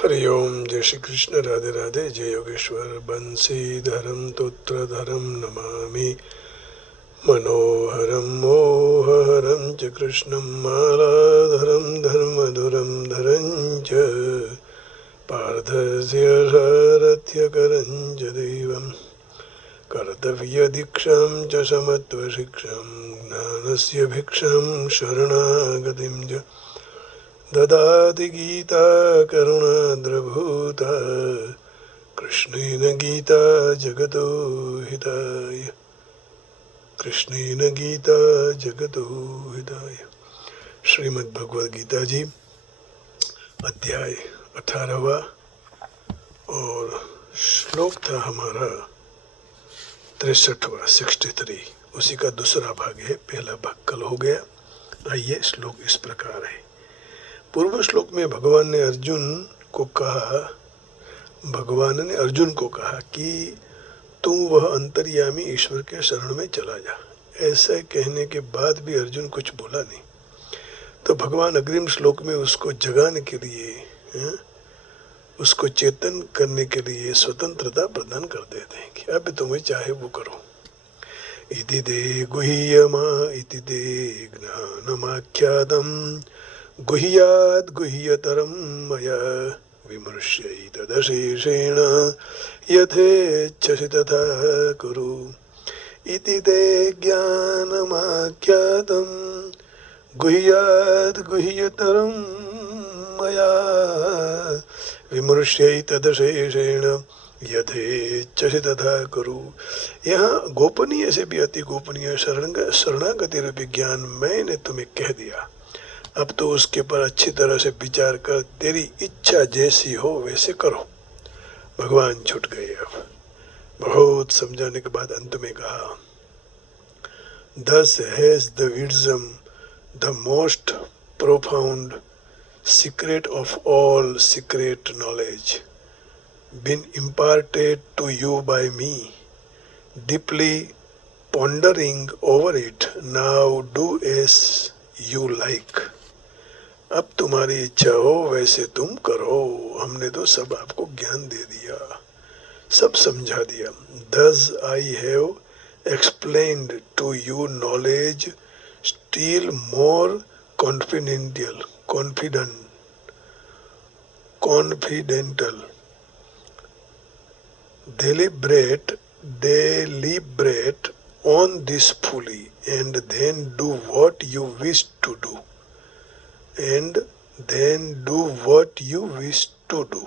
हरि ओम। जय श्री कृष्ण। राधे राधे। जय योगेश्वर। बंसीधरम तोत्रधरम नमामि मनोहरम मोहहरं च कृष्णं मालाधरं धर्मधुरं धरं च पार्थस्य सारथ्यकरं च देवं कर्तव्यदीक्षां च समत्वशिक्षां ज्ञानस्य भिक्षां शरणागतिं च ददाति गीता करुणाद्रभूता कृष्णेन गीता जगतो हिताय। कृष्णेन गीता जगतो हिताय। श्रीमद् भगवद गीता जी अध्याय 18वां और श्लोक था हमारा 63वां 63। उसी का दूसरा भाग है। पहला भाग कल हो गया। आइए, श्लोक इस प्रकार है। पूर्व श्लोक में भगवान ने अर्जुन को कहा कि तू वह अंतर्यामी ईश्वर के शरण में चला जा। ऐसा कहने के बाद भी अर्जुन कुछ बोला नहीं, तो भगवान अग्रिम श्लोक में उसको जगाने के लिए, उसको चेतन करने के लिए स्वतंत्रता प्रदान कर देते हैं कि अब तुम्हें चाहे वो करो। इति ते गुह्यमा इति ते ज्ञानमाख्यातम् गुह्याद् गुह्यतरं मया विमृश्यै तदशेषेण यथेच्छसि तथा कुरु। इति ते ज्ञानमाख्यातं गुह्याद् गुह्यतरं मया विमृश्यै तदशेषेण यथेच्छसि तथा कुरु। यहाँ गोपनीय से भी अति गोपनीय शरणागति रूपी ज्ञान मैंने तुम्हें कह दिया। अब तो उसके पर अच्छी तरह से विचार कर, तेरी इच्छा जैसी हो वैसे करो। भगवान छूट गए। अब बहुत समझाने के बाद अंत में कहा, Thus has the wisdom, the most profound secret of all secret knowledge, been imparted to you by me. Deeply pondering over it, now do as you like. अब तुम्हारी इच्छा हो वैसे तुम करो। हमने तो सब आपको ज्ञान दे दिया, सब समझा दिया। Thus I have explained to you knowledge still more confidential, deliberate on this fully, and then do what you wish to do.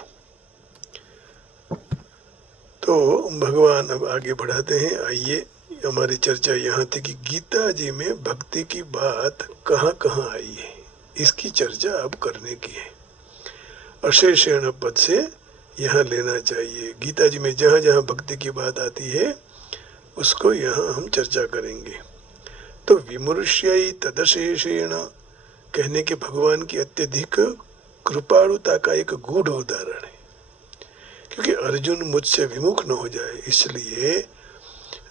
तो भगवान अब आगे बढ़ाते हैं। आइए, हमारी चर्चा यहाँ थी कि गीता जी में भक्ति की बात कहाँ कहाँ आई है, इसकी चर्चा अब करने की है। अशेषेण पद से यहाँ लेना चाहिए। गीता जी में जहाँ जहाँ भक्ति की बात आती है उसको यहाँ हम चर्चा करेंगे। तो विमृश्यै तदशेषेण कहने के भगवान की अत्यधिक कृपालुता का एक गूढ़ उदाहरण है। क्योंकि अर्जुन मुझसे विमुख न हो जाए, इसलिए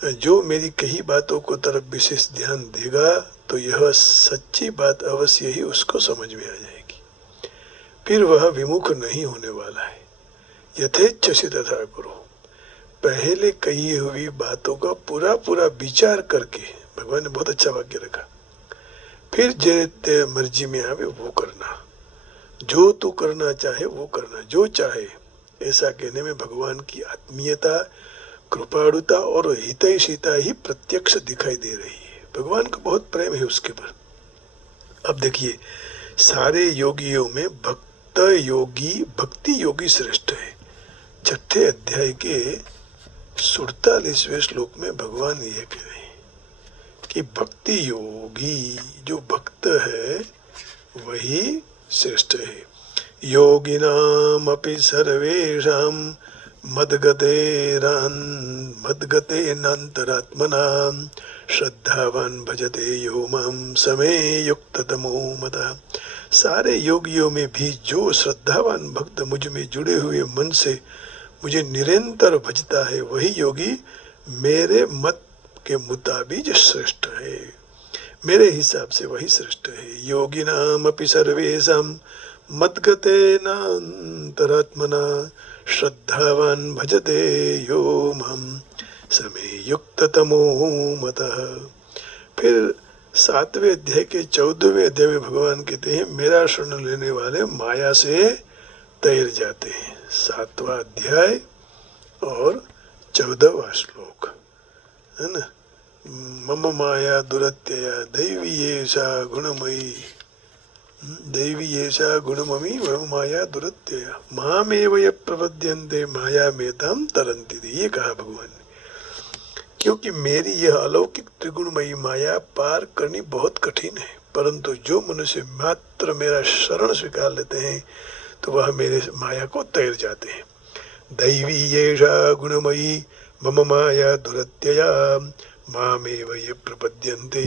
जो मेरी कही बातों को तरफ विशेष ध्यान देगा तो यह सच्ची बात अवश्य ही उसको समझ में आ जाएगी, फिर वह विमुख नहीं होने वाला है। यथेच्छसि तथा करो। पहले कही हुई बातों का पूरा विचार करके, भगवान ने बहुत अच्छा वाक्य रखा, फिर जे मर्जी में आवे वो करना, जो तू करना चाहे वो करना, जो चाहे। ऐसा कहने में भगवान की आत्मीयता, कृपालुता और हितैषिता ही प्रत्यक्ष दिखाई दे रही है। भगवान को बहुत प्रेम है उसके पर। अब देखिए, सारे योगियों में भक्ति योगी श्रेष्ठ है। 6ठे अध्याय के 47वें श्लोक में भगवान ये कह रहे हैं कि भक्ति योगी, जो भक्त है वही श्रेष्ठ है। योगिनामपि सर्वेषां मद्गतेनान्तरात्मना श्रद्धावान भजते यो मां समे युक्ततमो मतः। सारे योगियों में भी जो श्रद्धावान भक्त मुझ में जुड़े हुए मन से मुझे निरंतर भजता है, वही योगी मेरे मत के मुताबिक श्रेष्ठ है। मेरे हिसाब से वही श्रेष्ठ है। योगिनामपि सर्वेषां मद्गतेनान्तरात्मना श्रद्धावान् भजते यो मां समे युक्ततमो मतः। फिर 7वें अध्याय के 14वें अध्याय में भगवान कहते हैं मेरा शरण लेने वाले माया से तैर जाते हैं। 7वां अध्याय और 14वां श्लोक है ना। मम माया दुरत्यया दैवी एषा गुणमयी, दैवी एषा गुणमयी मम माया दुरत्यया मामेव ये प्रपद्यन्ते माया मेताम तरन्ति। ये कहा भगवान ने, क्योंकि मेरी यह अलौकिक त्रिगुणमयी माया पार करनी बहुत कठिन है, परंतु जो मनुष्य मात्र मेरा शरण स्वीकार लेते हैं तो वह मेरे माया को तैर जाते हैं। दैवी एषा गुणमयी मम माया दुरत्यया मामेव ये प्रपद्यन्ते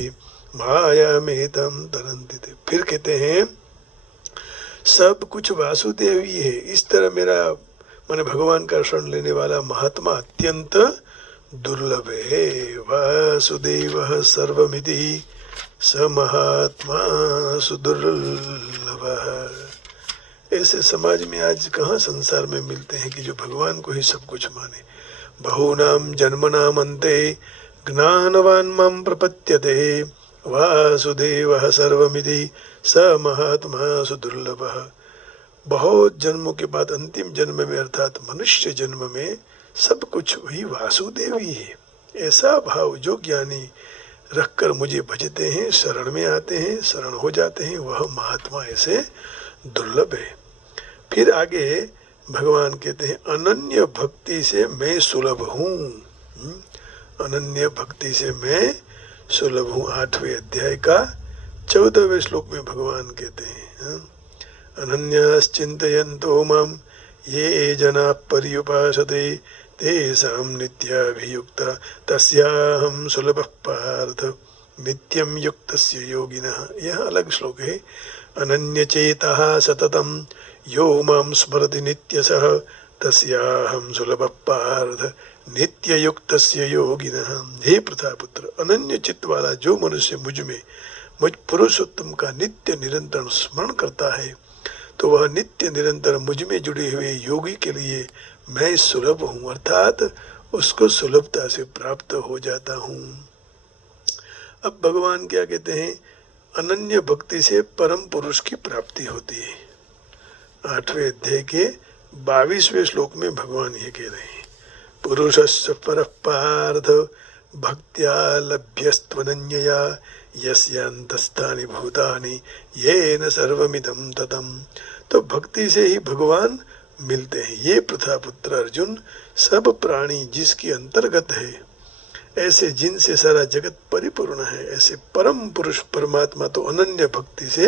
मायामेतं तरन्ति। फिर कहते हैं सब कुछ वासुदेव ही है। इस तरह मेरा माने भगवान का शरण लेने वाला महात्मा अत्यंत दुर्लभ है। वासुदेवः सर्वमिति स महात्मा सुदुर्लभः। ऐसे समाज में आज कहाँ संसार में मिलते हैं कि जो भगवान को ही सब कुछ माने। बहूनां जन्मनां अन्ते ज्ञानवान् मां प्रपद्यते वासुदेवः सर्वमिति स महात्मा सुदुर्लभः। बहुत जन्मों के बाद अंतिम जन्म में अर्थात मनुष्य जन्म में सब कुछ वही वासुदेव ही है। ऐसा भाव जो ज्ञानी रखकर मुझे भजते हैं, शरण में आते हैं, शरण हो जाते हैं, वह महात्मा ऐसे दुर्लभ है। फिर आगे भगवान कहते हैं अनन्य भक्ति से मैं सुलभ हूँ। अनन्य भक्ति से मैं सुलभ हूँ। 8वें अध्याय का 14वें श्लोक में भगवान कहते हैं अनन्याश्चिन्तयन्तो मां ये जनाः पर्युपासते तेषां नित्याभियुक्ता तस्याहं सुलभः पार्थ नित्यं युक्तस्य योगिनः। यह अलग श्लोक है। अनन्यचेतः सततं यो मां स्मरति नित्यशः तस्याहं सुलभः पार्थ नित्ययुक्तस्य योगिनः। हे प्रतापुत्र, अनन्य चित्त वाला जो मनुष्य मुझ पुरुषोत्तम का नित्य निरंतर स्मरण करता है तो वह नित्य निरंतर मुझ में जुड़े हुए योगी के लिए मैं सुलभ हूँ, अर्थात उसको सुलभता से प्राप्त हो जाता हूँ। अब भगवान क्या कहते हैं, अनन्य भक्ति से परम पुरुष की प्राप्ति होती है। 8वें अध्याय के 22वें श्लोक में भगवान ये कह रहे हैं पुरुषस्य परः पार्थ भक्त्या लभ्यस्त्वनन्यया यस्यान्तस्थानि भूतानि येन सर्वमिदं ततम्। तो भक्ति से ही भगवान मिलते हैं। ये प्रथापुत्र अर्जुन, सब प्राणी जिसके अंतर्गत है, ऐसे जिनसे सारा जगत परिपूर्ण है, ऐसे परम पुरुष परमात्मा तो अनन्य भक्ति से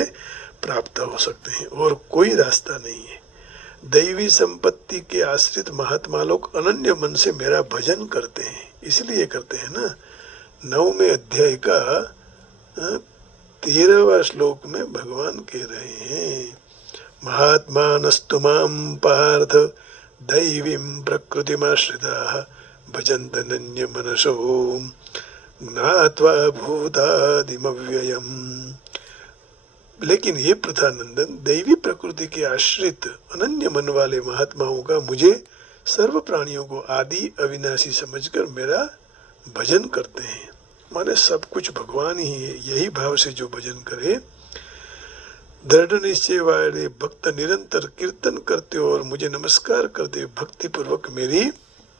प्राप्त हो सकते हैं और कोई रास्ता नहीं है। दैवी संपत्ति के आश्रित महात्मा लोग अनन्य मन से मेरा भजन करते हैं, इसलिए करते हैं ना। 9वें अध्याय का 13वां श्लोक में भगवान कह रहे हैं महात्मानस्तु मां पार्थ दैवीं प्रकृतिमाश्रिताः भजन्त नन्य मनसो ज्ञात्वा भूतादिमव्ययम्। लेकिन ये प्रथानंदन, दैवी प्रकृति के आश्रित अनन्य मन वाले महात्माओं का मुझे सर्व प्राणियों को आदि अविनाशी समझकर मेरा भजन करते हैं। माने सब कुछ भगवान ही है। यही भाव से जो भजन करे, दृढ़ निश्चय वाले भक्त निरंतर कीर्तन करते और मुझे नमस्कार करते भक्ति पूर्वक मेरी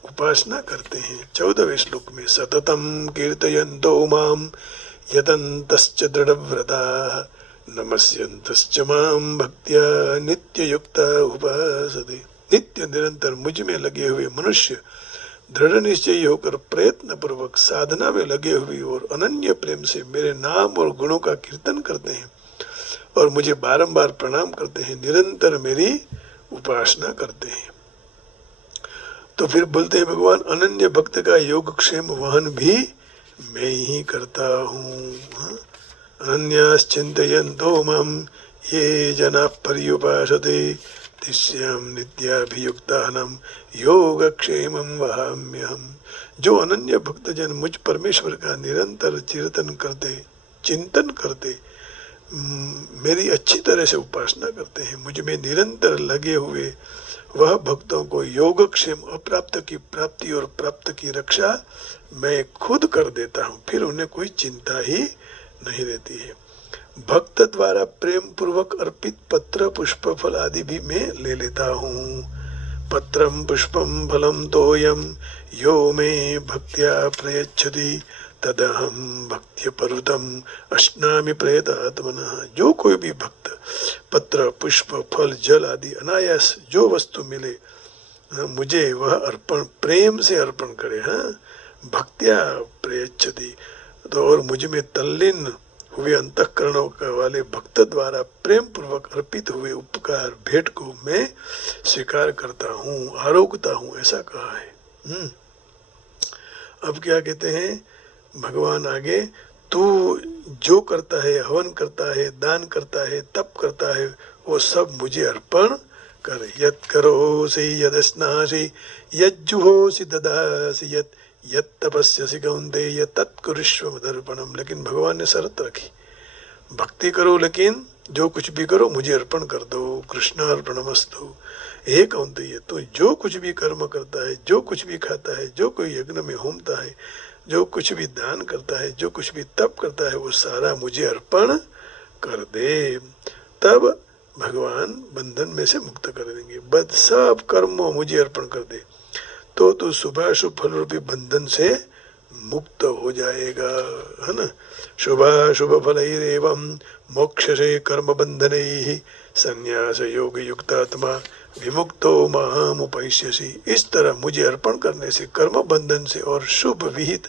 उपासना करते हैं। 14वें श्लोक में सततम कीर्तयन्तो मां यतन्तश्च दृढ़व्रताः नमस्यन्तश्च मां भक्त्या नित्ययुक्ता उपासते। नित्य निरंतर मुझ में लगे हुए मनुष्य दृढ़ निश्चयी होकर प्रयत्न पूर्वक साधना में लगे हुए और अनन्य प्रेम से मेरे नाम और गुणों का कीर्तन करते हैं और मुझे बारंबार प्रणाम करते हैं, निरंतर मेरी उपासना करते हैं। तो फिर बोलते हैं भगवान अनन्य भक्त का योगक्षेम वहन भी मैं ही करता हूँ। अनन्याश्चिन्तयन्तो मां ये जनाः पर्युपासते तेषां नित्याभियुक्तानां योगक्षेमं वहाम्यहम्। जो अनन्य भक्तजन मुझ परमेश्वर का निरंतर चिंतन करते मेरी अच्छी तरह से उपासना करते हैं, मुझ में निरंतर लगे हुए वह भक्तों को योगक्षेम, अप्राप्त की प्राप्ति और प्राप्त की रक्षा मैं खुद कर देता हूँ, फिर उन्हें कोई चिंता ही नहीं रहती है। भक्त द्वारा प्रेम पूर्वक अर्पित पत्र पुष्प फल आदि भी मैं ले लेता हूँ। पत्रम पुष्पम फलम तोयम यो मे भक्त्या प्रयच्छति तदहम भक्त्य परुतम अश्नामि प्रयतात्मनः। जो कोई भी भक्त पत्र पुष्प फल जल आदि अनायास जो वस्तु मिले मुझे वह अर्पण प्रेम से अर्पण करे, भक्त्या प्रयच्छति, तो और मुझ में तल्लीन हुए अंतःकरणों वाले भक्त द्वारा प्रेम पूर्वक अर्पित हुए उपकार भेंट को मैं स्वीकार करता हूँ, आरोग्यता हूँ, ऐसा कहा है। अब क्या कहते हैं भगवान आगे, तू जो करता है, हवन करता है, दान करता है, तप करता है, वो सब मुझे अर्पण कर। यत् करोसि यदस्नासि यज्जुहोसि ददासि यत् तपस्यसि कौन्तेय तत्कुरुष्व मदर्पणम। लेकिन भगवान ने शर्त रखी, भक्ति करो लेकिन जो कुछ भी करो मुझे अर्पण कर दो। कृष्णार्पणमस्तु। हे कौन्तेय, तू जो कुछ भी कर्म करता है, जो कुछ भी खाता है, जो कोई यज्ञ में होमता है, जो कुछ भी दान करता है, जो कुछ भी तप करता है, वो सारा मुझे अर्पण कर दे। तब भगवान बंधन में से मुक्त कर देंगे। बद सब कर्म मुझे अर्पण कर दे तो तू शुभाशुभ फल रूपी बंधन से मुक्त हो जाएगा, है ना। शुभाशुभ फलैरेवं मोक्ष से कर्म बंधनैः संन्यास योग युक्तात्मा विमुक्तो मामुपैष्यसि। इस तरह मुझे अर्पण करने से कर्म बंधन से और शुभ विहित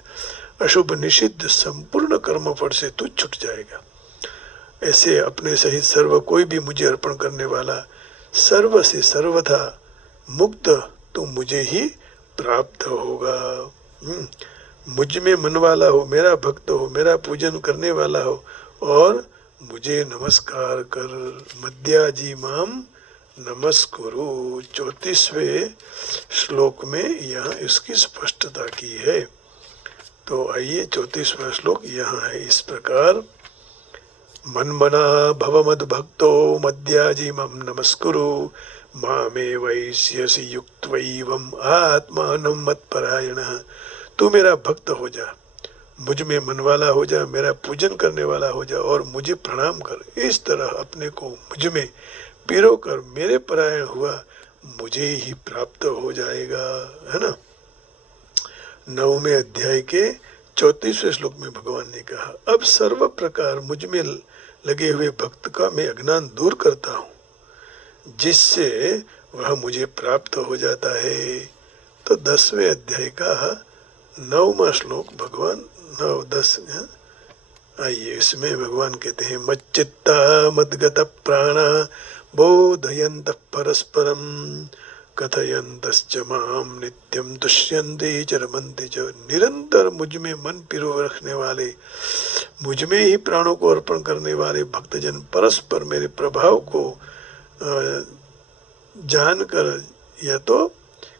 अशुभ निषिद्ध संपूर्ण कर्म फल से तू छूट जाएगा। ऐसे अपने सहित सर्व कोई भी मुझे अर्पण करने वाला सर्व से सर्वथा मुक्त तो मुझे ही प्राप्त होगा। मुझ में मन वाला हो, मेरा भक्त हो, मेरा पूजन करने वाला हो और मुझे नमस्कार कर। मध्याजी माम नमस्कुरु। 34वें श्लोक में यहाँ इसकी स्पष्टता की है। तो आइए 34वां श्लोक यहाँ है इस प्रकार, मन्मना भव मद्भक्तो मध्याजी माम नमस्कुरु मामे वैश्यसि युक्त्वैवम् आत्मानं मत्परायणः। तू मेरा भक्त हो जा, मुझ में मन वाला हो जा, मेरा पूजन करने वाला हो जा और मुझे प्रणाम कर। इस तरह अपने को मुझ में पिरो कर मेरे परायण हुआ मुझे ही प्राप्त हो जाएगा, है ना। 9वें अध्याय के 34वें श्लोक में भगवान ने कहा, अब सर्व प्रकार मुझ में लगे हुए भक्त का मैं अज्ञान दूर करता हूँ, जिससे वह मुझे प्राप्त हो जाता है। तो 10वें अध्याय का 9वां श्लोक भगवान 9-10, आइए इसमें भगवान कहते हैं, मच्चित्ता मद्गत प्राणा बोधयन्तः परस्परम कथयन्तश्च माम नित्यम तुष्यन्ते च रमन्ते च। निरंतर मुझ में मन पिरो रखने वाले, मुझ में ही प्राणों को अर्पण करने वाले भक्तजन परस्पर मेरे प्रभाव को जानकर या तो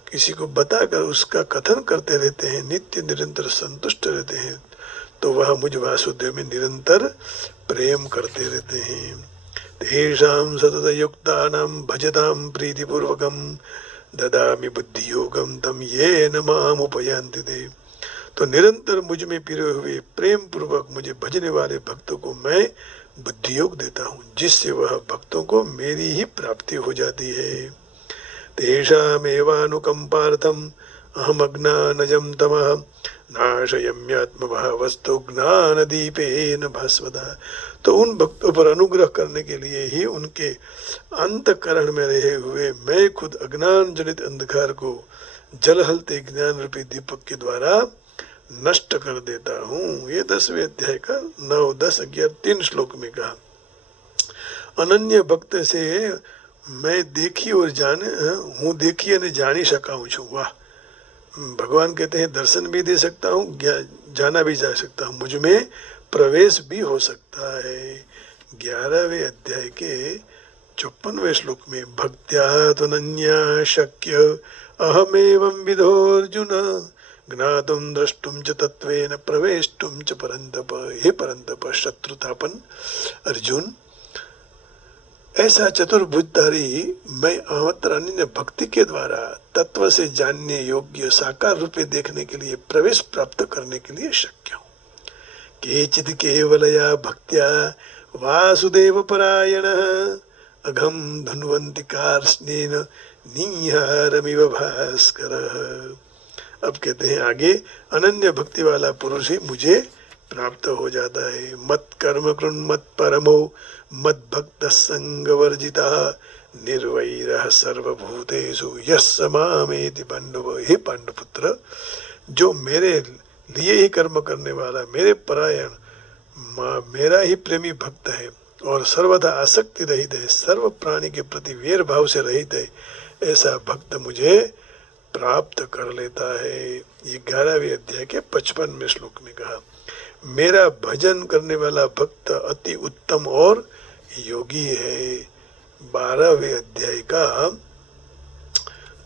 किसी को बताकर उसका कथन करते रहते हैं, नित्य निरंतर संतुष्ट रहते हैं, तो वह मुझ वासुदेव में निरंतर प्रेम करते रहते हैं। तेषां सतत युक्तानां भजतां प्रीतिपूर्वकं ददामि बुद्धि योगम तम येन माम उपयान्ति ते। तो निरंतर मुझ में पिरे हुए प्रेम पूर्वक मुझे भजने वाले भक्तों को मैं बुद्धि योग देता हूँ, जिससे वह भक्तों को मेरी ही प्राप्ति हो जाती है। तेषामेवानुकंपार्थम अहम अज्ञानजं तमः नाशयम्यात्मभावस्तु ज्ञानदीपेन भास्वता। तो उन भक्तों पर अनुग्रह करने के लिए ही उनके अंतःकरण में रहे हुए मैं खुद अज्ञान जनित अंधकार को जलहलते ज्ञान रूपी दीपक के द्वारा नष्ट कर देता हूँ। ये 10वें अध्याय का 9, 10, 11, 3 श्लोक में कहा। अनन्य भक्त से मैं देखी और जाने हूँ, देखी और जानी सका हूँ। वाह, भगवान कहते हैं दर्शन भी दे सकता हूँ, जाना भी जा सकता हूँ, मुझ में प्रवेश भी हो सकता है। 11वें अध्याय के 54वें श्लोक में, भक्त्या त्वनन्या शक्य अहमेवं विधो अर्जुन ज्ञातुम द्रष्टुम च तत्वेन प्रवेष्टुम च परंतप। हे परंतप शत्रुतापन अर्जुन, ऐसा चतुर्भुजधारी मैं अवतरानी ने भक्ति के द्वारा तत्व से जानने योग्य साकार रूपे देखने के लिए प्रवेश प्राप्त करने के लिए शक्य हूँ। केचित् केवलया भक्त्या वासुदेव परायण अघम धुन्वन्ति कार्ष्णेन निहारमिव भास्कर। अब कहते हैं आगे, अनन्य भक्ति वाला पुरुष ही मुझे प्राप्त हो जाता है। मत कर्म कृन् मत परमो मत भक्त संग वर्जिता निर्वैरः सर्वभूतेषु यस्य मामेति पांडव। हे पांडुपुत्र, जो मेरे लिए ही कर्म करने वाला, मेरे परायण, मेरा ही प्रेमी भक्त है और सर्वथा आसक्ति रहित है, सर्व प्राणी के प्रति वैर भाव से रहित है, ऐसा भक्त मुझे प्राप्त कर लेता है। ये 11वें अध्याय के 55वें श्लोक में कहा। मेरा भजन करने वाला भक्त अति उत्तम और योगी है। 12वें अध्याय का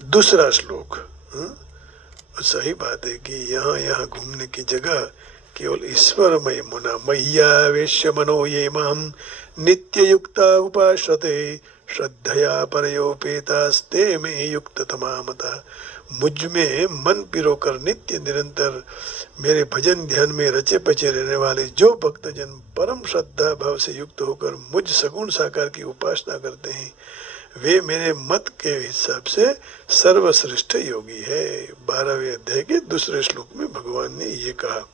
2 श्लोक। सही बात है कि यहाँ घूमने की जगह केवल ईश्वरमय मुना मय्यावेश्य मनो ये माम नित्य युक्ता उपासते श्रद्धया परयोपेतास्ते में युक्त तमामता। मुझ में मन पिरोकर नित्य निरंतर मेरे भजन ध्यान में रचे पचे रहने वाले जो भक्तजन परम श्रद्धा भाव से युक्त होकर मुझ सगुण साकार की उपासना करते हैं, वे मेरे मत के हिसाब से सर्वश्रेष्ठ योगी है। 12वें अध्याय के 2 श्लोक में भगवान ने ये कहा,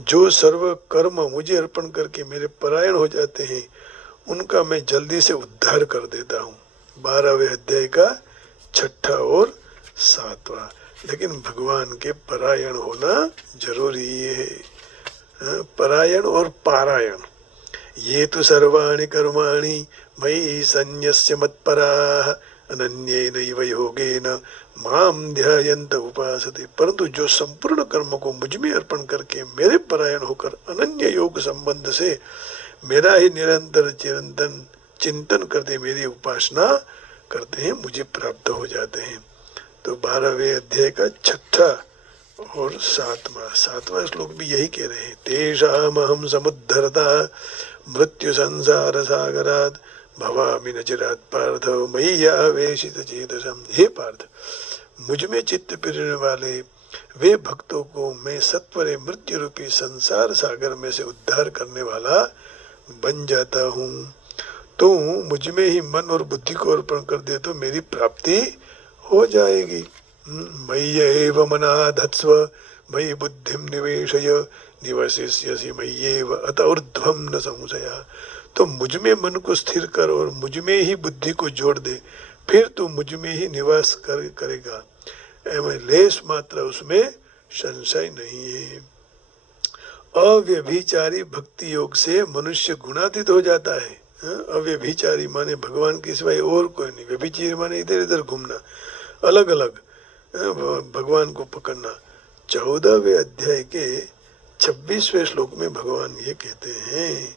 जो सर्व कर्म मुझे अर्पण करके मेरे परायण हो जाते हैं, उनका मैं जल्दी से उद्धार कर देता हूँ। 12वें अध्याय का 6 और 7वां। लेकिन भगवान के परायण होना जरूरी है। परायण और पारायण। ये तो सर्वाणि कर्माणि मयि सन्न्यस्य मत्पराः अनन्येनैव योगेन माम ध्यायन्त उपासते। परंतु जो संपूर्ण कर्म को मुझ में अर्पण करके मेरे परायण होकर अनन्य योग संबंध से मेरा ही निरंतर चिरंतन चिंतन करते मेरी उपासना करते हैं, मुझे प्राप्त हो जाते हैं। तो 12वें अध्याय का 6 और 7वां श्लोक भी यही कह रहे हैं। तेषामहं समुद्धरता मृत्यु संसार सागरात् भवामि न चिरात् पार्थ मय्यावेशित चेतसम्। हे पार्थ, मुझ में चित्त फिरने वाले वे भक्तों को मैं सत्वरे मृत्यु रूपी संसार सागर में से उद्धार करने वाला बन जाता हूँ। तो मुझ में ही मन और बुद्धि को अर्पण कर दे तो मेरी प्राप्ति हो जाएगी। मय्येव मनाधत्स्व मयि बुद्धिं निवेशय निवसिष्यसि मय्येव अत ऊर्ध्वं न संशयः। तो मुझ में मन को स्थिर कर और मुझ में ही बुद्धि को जोड़ दे, फिर तू मुझ में ही निवास करेगा। एवं लेश मात्र उसमें संशय नहीं है। अव्यभिचारी भक्ति योग से मनुष्य गुणातीत हो जाता है। अव्यभिचारी माने भगवान के सिवाय और कोई नहीं। व्यभिचारी माने इधर इधर घूमना, अलग अलग भगवान को पकड़ना। 14वें अध्याय के 26वें श्लोक में भगवान ये कहते हैं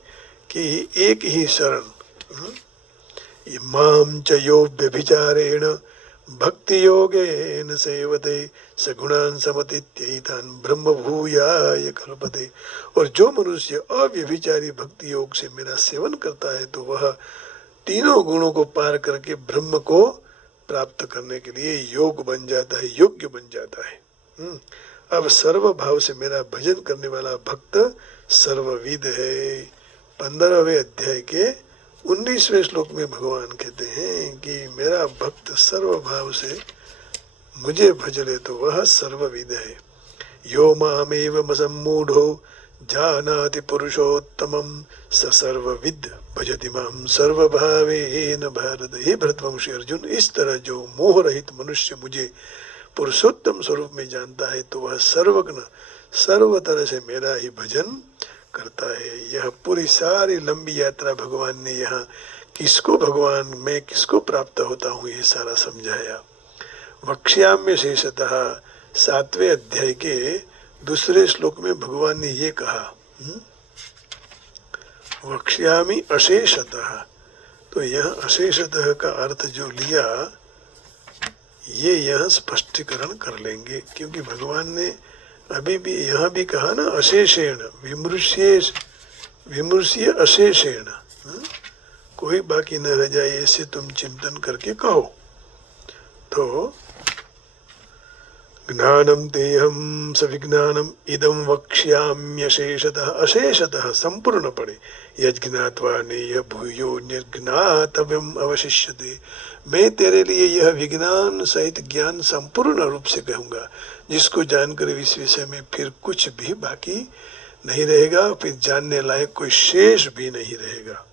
कि एक ही शरण माम च यो व्यभिचारेण भक्ति योगेन सेवते सगुणान समतीत्यैतान ब्रह्म भूयाय कल्पते। और जो मनुष्य अव्यभिचारी भक्ति योग से मेरा सेवन करता है तो वह तीनों गुणों को पार करके ब्रह्म को प्राप्त करने के लिए योग बन जाता है, योग्य बन जाता है। अब सर्व भाव से मेरा भजन करने वाला भक्त सर्वविद है। 15वें अध्याय के 19वें श्लोक में भगवान कहते हैं कि मेरा भक्त सर्व भाव से मुझे भज ले तो वह सर्वविद है। यो मामेव सम्मूढ़ो जानाति पुरुषोत्तमं स सर्वविद भजति मां सर्वभावेन भारत। हे भरतवंशी अर्जुन, इस तरह जो मोह रहित मनुष्य मुझे पुरुषोत्तम स्वरूप में जानता है तो वह सर्वज्ञ सर्व तरह से मेरा ही भजन करता है। यह पूरी सारी लंबी यात्रा भगवान ने यहाँ किसको भगवान मैं किसको प्राप्त होता हूँ ये सारा समझाया। वक्ष्याम्य शेषतः 7वें अध्याय के 2 श्लोक में भगवान ने ये कहा, वक्ष्यामि अशेषतः। तो यह अशेषतः का अर्थ जो लिया ये यहाँ स्पष्टीकरण कर लेंगे, क्योंकि भगवान ने अभी भी यहाँ भी कहा ना, अशेषेण विमृश्य अशेषेण, कोई बाकी न रह जाए ऐसे तुम चिंतन करके कहो। तो ज्ञानम तेहम सविज्ञानम इदम वक्ष्याम्यशेषतः, अशेषतः संपूर्ण पड़े, यज्ञात्वा नेय भूयो निर्ज्ञातव्यम अवशिष्यते। मैं तेरे लिए यह विज्ञान सहित ज्ञान संपूर्ण रूप से कहूँगा, जिसको जानकर इस विषय में फिर कुछ भी बाकी नहीं रहेगा, फिर जानने लायक कोई शेष भी नहीं रहेगा।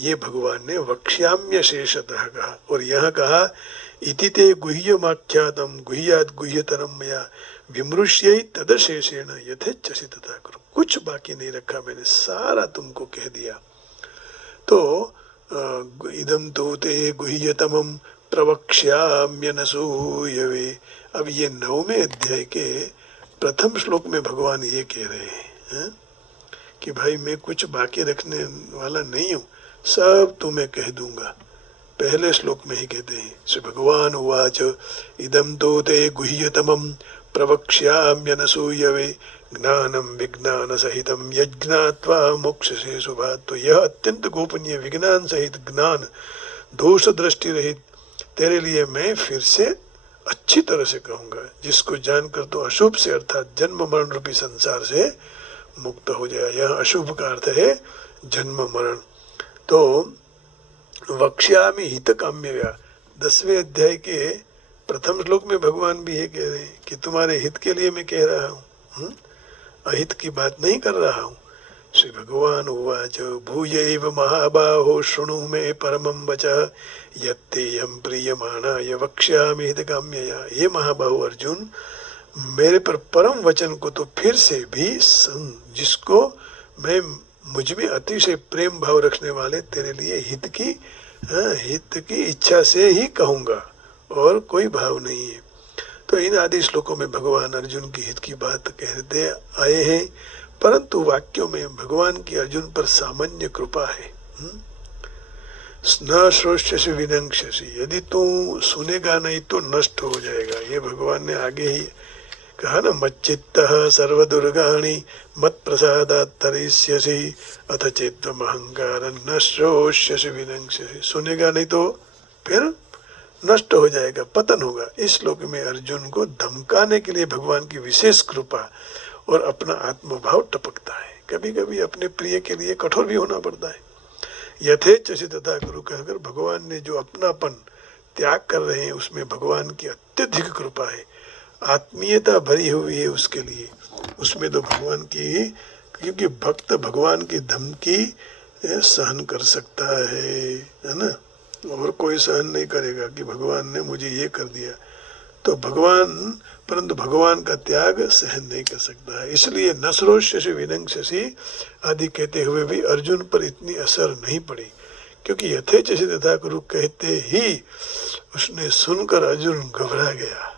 ये भगवान ने वक्ष्याम्य शेषतः कहा, और यहाँ कहा इति ते गुह्यमाख्यातम गुह्यात् गुह्यतरम मया विमृश्यै तदशेषेण यथेच्छसि तथा कुरु। कुछ बाकी नहीं रखा मैंने, सारा तुमको कह दिया। तो इदम तो ते गुह्यतमम प्रवक्ष्याम्यनसूयवे। अब ये 9वें अध्याय के प्रथम श्लोक में भगवान ये कह रहे हैं कि भाई मैं कुछ बाकी रखने वाला नहीं हूँ, सब तुम्हें कह दूंगा। पहले श्लोक में ही कहते हैं, श्री भगवान उवाच इदम तो ते गुह्यतमम प्रवक्ष्याम्यनसूयवे ज्ञानम विज्ञान सहितम यज्ञात्वा मोक्षसे शुभात्। तो यह अत्यंत गोपनीय विज्ञान सहित ज्ञान दोष दृष्टि रहित तेरे लिए मैं फिर से अच्छी तरह से कहूँगा, जिसको जानकर तो अशुभ से अर्थात जन्म मरण रूपी संसार से मुक्त हो जाए। यह अशुभ का अर्थ है जन्म मरण। तो वक्ष्यामि हित काम्यया, 10वें अध्याय के प्रथम श्लोक में भगवान भी ये कह रहे हैं कि तुम्हारे हित के लिए मैं कह रहा हूँ, अहित की बात नहीं कर रहा हूँ। श्री भगवान उवाच भूयैव महाबाहो शृणु मे परमं वचः यत्तेयं प्रीयमाणाय वक्ष्यामि हितकाम्यया। हे महाबाहो अर्जुन, मेरे पर परम वचन को तो फिर से भी सुन, जिसको मैं मुझ में अतिशय प्रेम भाव रखने वाले तेरे लिए हित की इच्छा से ही कहूँगा, और कोई भाव नहीं है। तो इन आदि श्लोकों में भगवान अर्जुन की हित की बात कहते आए हैं, परंतु वाक्यों में भगवान की अर्जुन पर सामान्य कृपा है। न श्रोष्यसि विनङ्क्ष्यसि, यदि तू सुनेगा नहीं तो नष्ट हो जाएगा। ये भगवान ने आगे ही कहा ना, मच्चित्तः सर्वदुर्गाणि मत्प्रसादात् तरिष्यसि अथ चेत्त्वम् अहंकारं न श्रोष्यसि विनङ्क्ष्यसि। सुनेगा नहीं तो फिर नष्ट हो जाएगा, पतन होगा। इस श्लोक में अर्जुन को धमकाने के लिए भगवान की विशेष कृपा और अपना आत्मभाव टपकता है। कभी कभी अपने प्रिय के लिए कठोर भी होना पड़ता है। यथेच्छसि तथा कुरु कहकर भगवान ने जो अपनापन त्याग कर रहे हैं, उसमें भगवान की अत्यधिक कृपा है, आत्मीयता भरी हुई है उसके लिए। उसमें तो भगवान की, क्योंकि भक्त भगवान की धमकी सहन कर सकता है ना, और कोई सहन नहीं करेगा कि भगवान ने मुझे ये कर दिया। तो भगवान, परंतु भगवान का त्याग सहन नहीं कर सकता है। इसलिए न श्रोष्यसि विनङ्क्ष्यसि आदि कहते हुए भी अर्जुन पर इतनी असर नहीं पड़ी, क्योंकि यथेच्छसि तथा कुरु कहते ही उसने सुनकर अर्जुन घबरा गया।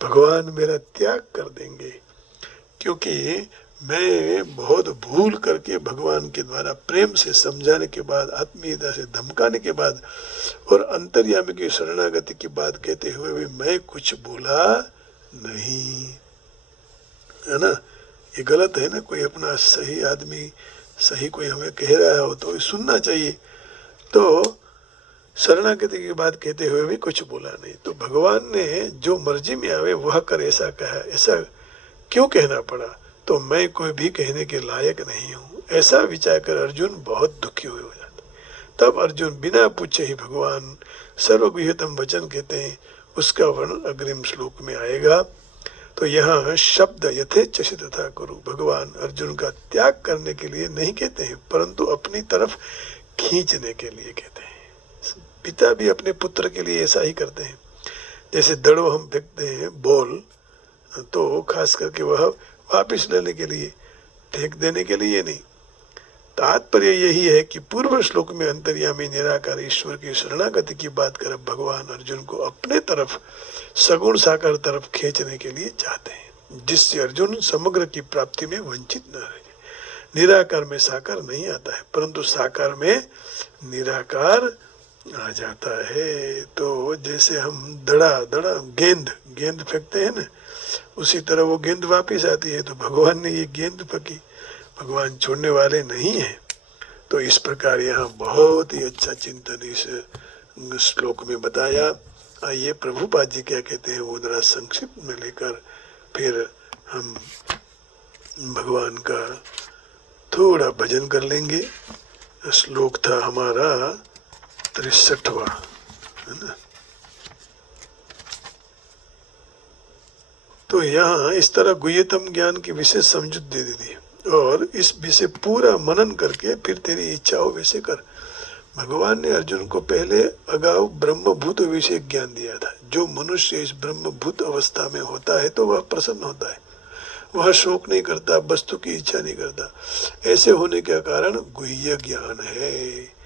भगवान मेरा त्याग कर देंगे, क्योंकि मैं बहुत भूल करके भगवान के द्वारा प्रेम से समझाने के बाद, आत्मीयता से धमकाने के बाद और अंतर्यामी की शरणागति की बात कहते हुए भी मैं कुछ बोला नहीं, है ना। ये गलत है ना। कोई अपना सही आदमी, सही कोई हमें कह रहा हो तो सुनना चाहिए। तो शरणागति की बात कहते हुए भी कुछ बोला नहीं। तो भगवान ने जो मर्जी में आवे वह कर ऐसा कहा, ऐसा क्यों कहना पड़ा, तो मैं कोई भी कहने के लायक नहीं हूँ, ऐसा विचार कर अर्जुन बहुत दुखी हो जाता। तब अर्जुन बिना पूछे ही भगवान सर्वगुह्यतम वचन कहते हैं, उसका वर्णन अग्रिम श्लोक में आएगा। तो यहाँ शब्द यथेच्छसि तथा कुरु भगवान अर्जुन का त्याग करने के लिए नहीं कहते हैं, परंतु अपनी तरफ खींचने के लिए कहते हैं। पिता भी अपने पुत्र के लिए ऐसा ही करते हैं। जैसे दड़ो हम फेंकते हैं बॉल, तो खास करके वह वापिस लेने के लिए, फेंक देने के लिए नहीं। तात्पर्य यही है कि पूर्व श्लोक में अंतर्यामी निराकार ईश्वर की शरणागति की बात कर भगवान अर्जुन को अपने तरफ सगुण साकार तरफ खींचने के लिए चाहते हैं, जिससे अर्जुन समग्र की प्राप्ति में वंचित न रहे। निराकार में साकार नहीं आता है, परंतु साकार में निराकार आ जाता है। तो जैसे हम दड़ा दड़ा गेंद गेंद फेंकते हैं ना, उसी तरह वो गेंद वापस आती है। तो भगवान ने ये गेंद फेंकी, भगवान छोड़ने वाले नहीं है। तो इस प्रकार यहाँ बहुत ही अच्छा चिंतन इस श्लोक में बताया। आइए प्रभुपाद जी क्या कहते हैं वो जरा संक्षिप्त में लेकर फिर हम भगवान का थोड़ा भजन कर लेंगे। श्लोक था हमारा 63वां, है ना। तो यहाँ इस तरह गुह्यतम ज्ञान की विशेष समझ दे दी और इस विषय पूरा मनन करके फिर तेरी इच्छा हो वैसे कर। भगवान ने अर्जुन को पहले अगाऊ ब्रह्मभूत विषय ज्ञान दिया था। जो मनुष्य इस ब्रह्मभूत अवस्था में होता है तो वह प्रसन्न होता है, वह शोक नहीं करता, वस्तु की इच्छा नहीं करता। ऐसे होने का कारण गुह्य ज्ञान है।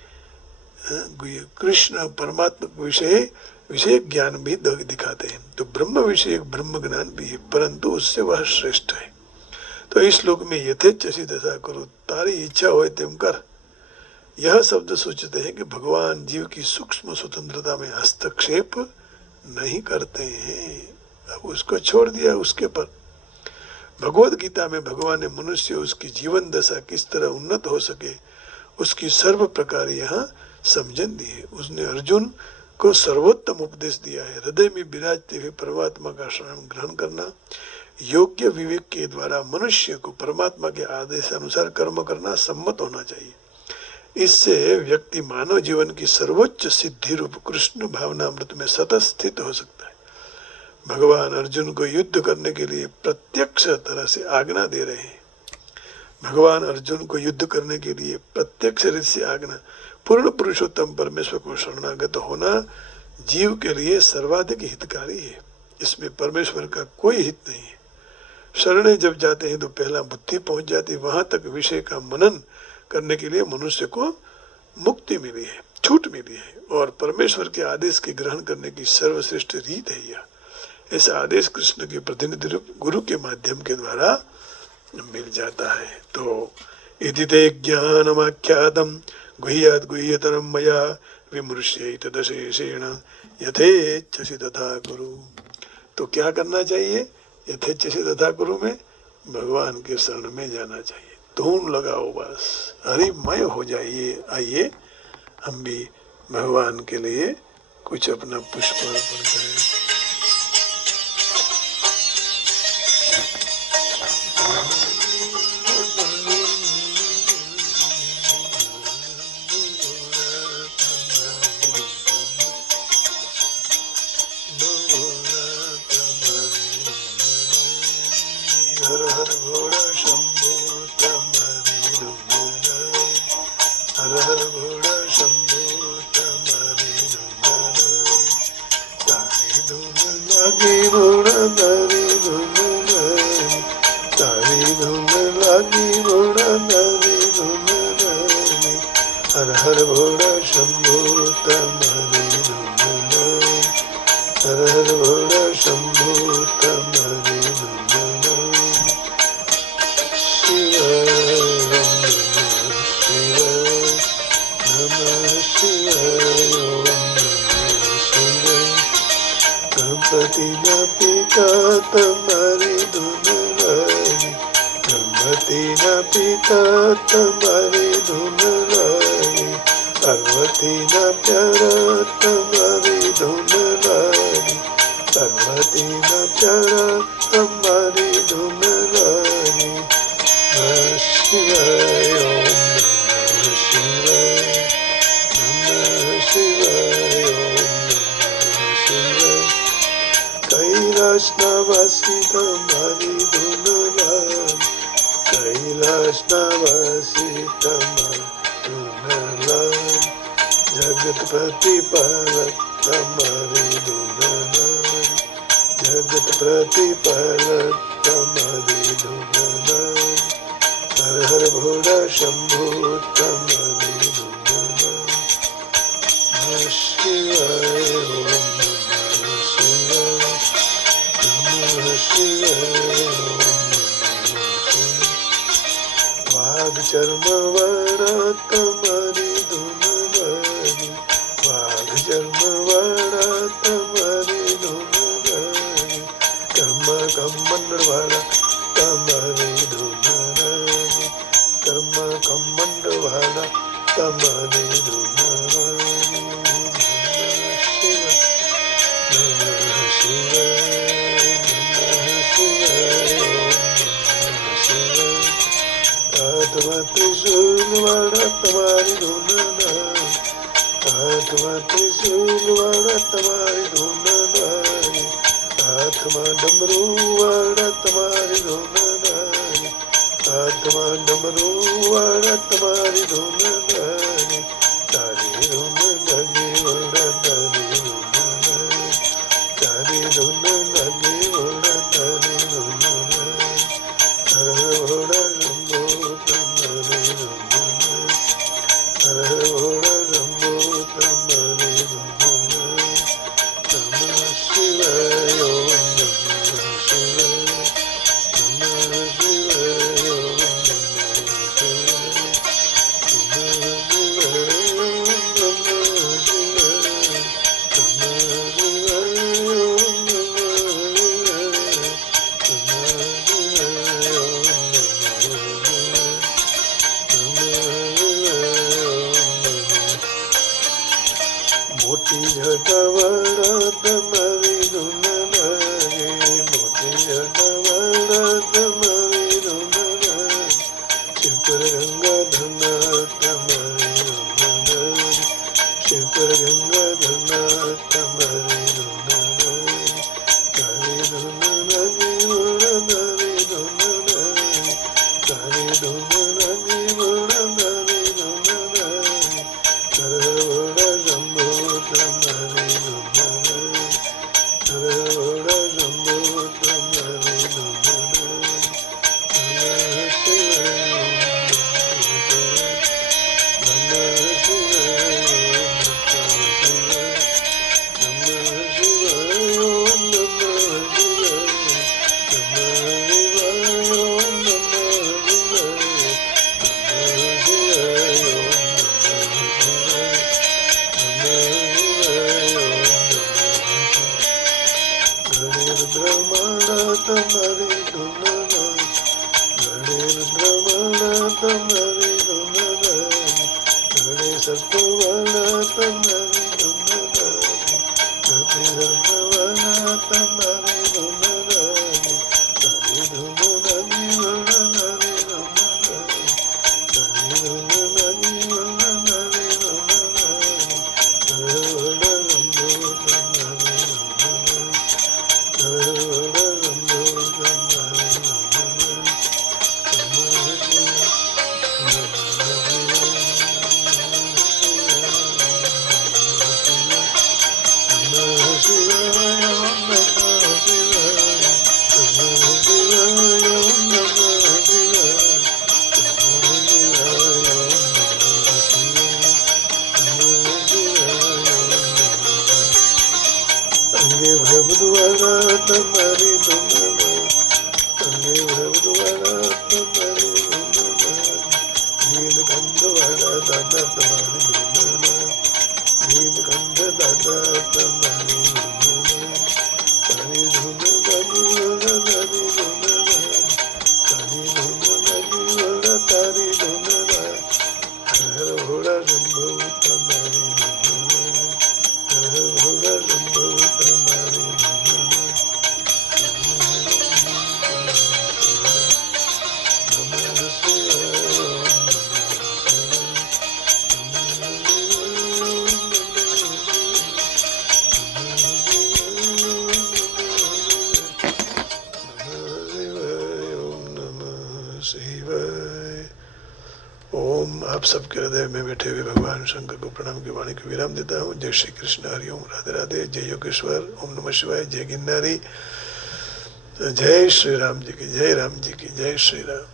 कृष्ण परमात्मा विषय ज्ञान भी दिखाते हैं। तो ब्रह्म विषय ब्रह्म ज्ञान भी है, परंतु उससे वह श्रेष्ठ है। तो इस श्लोक में यथेच्छसी दशा करो, तारी इच्छा हो तेम कर। यह शब्द सोचते हैं कि भगवान जीव की सूक्ष्म स्वतंत्रता में हस्तक्षेप नहीं करते हैं, अब उसको छोड़ दिया उसके पर। भगवत गीता में भगवान ने मनुष्य उसकी जीवन दशा किस तरह उन्नत हो सके उसकी सर्व प्रकार यहाँ समझन दी है। उसने अर्जुन को सर्वोत्तम उपदेश दिया है। हृदय में विराजते हुए परमात्मा का शरण ग्रहण करना, योग्य विवेक के द्वारा मनुष्य को परमात्मा के आदेश अनुसार कर्म करना सम्मत होना चाहिए। इससे व्यक्ति मानव जीवन की सर्वोच्च सिद्धि रूप कृष्ण भावनामृत में सतत स्थित हो सकता है। भगवान अर्जुन को युद्ध करने के लिए प्रत्यक्ष तरह से आज्ञा दे रहे हैं। भगवान अर्जुन को युद्ध करने के लिए प्रत्यक्ष रीत से आज्ञा। पूर्ण पुरुषोत्तम परमेश्वर को शरणागत होना जीव के लिए सर्वाधिक हितकारी है। इसमें परमेश्वर का कोई हित नहीं है। शरणे जब जाते हैं तो पहला बुद्धि पहुंच जाती है, वहां तक विषय का मनन करने के लिए मनुष्य को मुक्ति मिली है, छूट मिली है, और परमेश्वर के आदेश के ग्रहण करने की सर्वश्रेष्ठ रीत है यह। ऐसा आदेश कृष्ण के प्रतिनिधि रूप गुरु के माध्यम के द्वारा मिल जाता है। तो इति ते ज्ञानमाख्यातम् गुह्यात् गुह्यतरं मया विमृश्य तदशेषेण यथेच्छसि तथा कुरु। तो क्या करना चाहिए? यथेच्छसि तथा कुरु में भगवान के शरण में जाना चाहिए। धून लगाओ, बस हरिमय हो जाइए। आइए हम भी भगवान के लिए कुछ अपना पुष्प अर्पण करें। हर हर घोड़ा शंभो तमरी धुन, हर हर घोड़ा शंभो तमरी धुन, तारी धुन लगी घोड़ा तारी धुन, तारी धुन लगी घोड़ा तारी धुन, हर हर घोड़ा शंभो तमरी धुन, हर हर घोड़ा शंभो तमरी धुन। गणपति न पिता तुम्हारी धुन लागी, गणपति न पिता तुम्हारी धुन लागी, पार्वती न प्यारा तुम्हारी धुन लागी, पार्वती न प्यारा तुम्हारी धुन लागी। नमः शिवाय ओम नमः शिवाय, नमः शिवाय ओम नमः शिवाय। कैलाश नवासी तुम्हारी धुन लागी, कैलाश नवासी तुम्हारी धुन लागी, जगत प्रतिपालक तुम्हारी धुन लागी, जगत प्रतिपालक तुम्हारी धुन लागी। हर हर भोला शंभो तमरी धुन लागी। नमः शिवाय ओम नमः शिवाय, नमः शिवाय ओम नमः शिवाय। वाग चर्म वाणा तमरी धुन लागी, वाग कमंडलवाला तुम्हारी धुन रानी, कर्म कमंडलवाला तुम्हारी धुन रानी। नमः शिवाय, नमः शिवाय, नमः शिवाय। आत्मा त्रिशूलवाला तुम्हारी धुन रानी, आत्मा त्रिशूलवाला तुम्हारी धुन रानी, आत्मा डमरूवाला तुम्हारी धुन रानी, आत्मा डमरूवाला तुम्हारी धुन रानी। तारी धुन लगी वाला तारी धुन रानी, तारी धुन लगी वाला तारी धुन रानी। हर भोला शंभो तुम्हारी धुन रानी, हर भोला शंभो तुम्हारी धुन रानी। नमः शिवाय, ओम नमः शिवाय, नमः शिवाय, ओम नमः शिवाय, नमः शिवाय, ओम नमः शिवाय, नमः शिवाय, ओम नमः शिवाय, नमः शिवाय, ओम मोती जटावाला तुम्हारी धुन रानी, मोती जटावाला तुम्हारी धुन रानी। शिव पर गंगाधरनाथ तुम्हारी धुन रानी, शिव पर गंगाधरनाथ तुम्हारी धुन रानी। तारी धुन लगी वाला तारी धुन रानी, तारी धुन लगी वाला तारी धुन रानी। हर भोला शंभो तुम्हारी धुन रानी, हर भोला शंभो तुम्हारी धुन रानी। नमः शिवाय, नमः शिवाय, नमः शिवाय, ओम नमः शिवाय, नमः शिवाय, ओम नमः शिवाय, नमः शिवाय, ओम नमः शिवाय, नमः शिवाय, ओम नमः शिवाय। गणेरुद्रमाला तुम्हारी धुन रानी, गणेरुद्रमाला तुम्हारी धुन रानी, गणेश सर्पवाला तुम्हारी धुन रानी, गणेश सर्पवाला तुम्हारी धुन रानी। तारी धुन लगी वाला तारी धुन रानी, तारी धुन लगी वाला तारी धुन रानी। हर भोला शंभो तुम्हारी धुन रानी, हर भोला शंभो तुम्हारी धुन रानी। नमः शिवाय, नमः शिवाय, नमः शिवाय, ओम नमः शिवाय, नमः शिवाय, ओम नमः शिवाय, नमः शिवाय, ओम नमः शिवाय, नमः शिवाय, ओम नमः। अंगे भगवाला तुम्हारी धुन रानी, अंगे भगवाला तुम्हारी धुन रानी। नीलकंठवाला दादा तुम्हारी धुन रानी, नीलकंठ दादा तुम्हारी धुन रानी। तारी धुन लगी वाला तारी धुन रानी, तारी धुन लगी वाला तारी धुन रानी। हर भोला शंभो तुम्हारी धुन रानी, हर भोला शंभो तुम्हारी धुन रानी। नमः शिवाय, ओम नमः शिवाय, नमः शिवाय, ओम नमः शिवाय, ओम नमः शिवाय। ओम। आप सबके हृदय में बैठे हुए भगवान शंकर को प्रणाम की वाणी को विराम देता हूँ। जय श्री कृष्ण, हरि ओम, राधे राधे, जय योगेश्वर, ओम नमः शिवाय, जय गिरनारी, जय श्री राम जी की, जय राम जी की, जय श्री राम।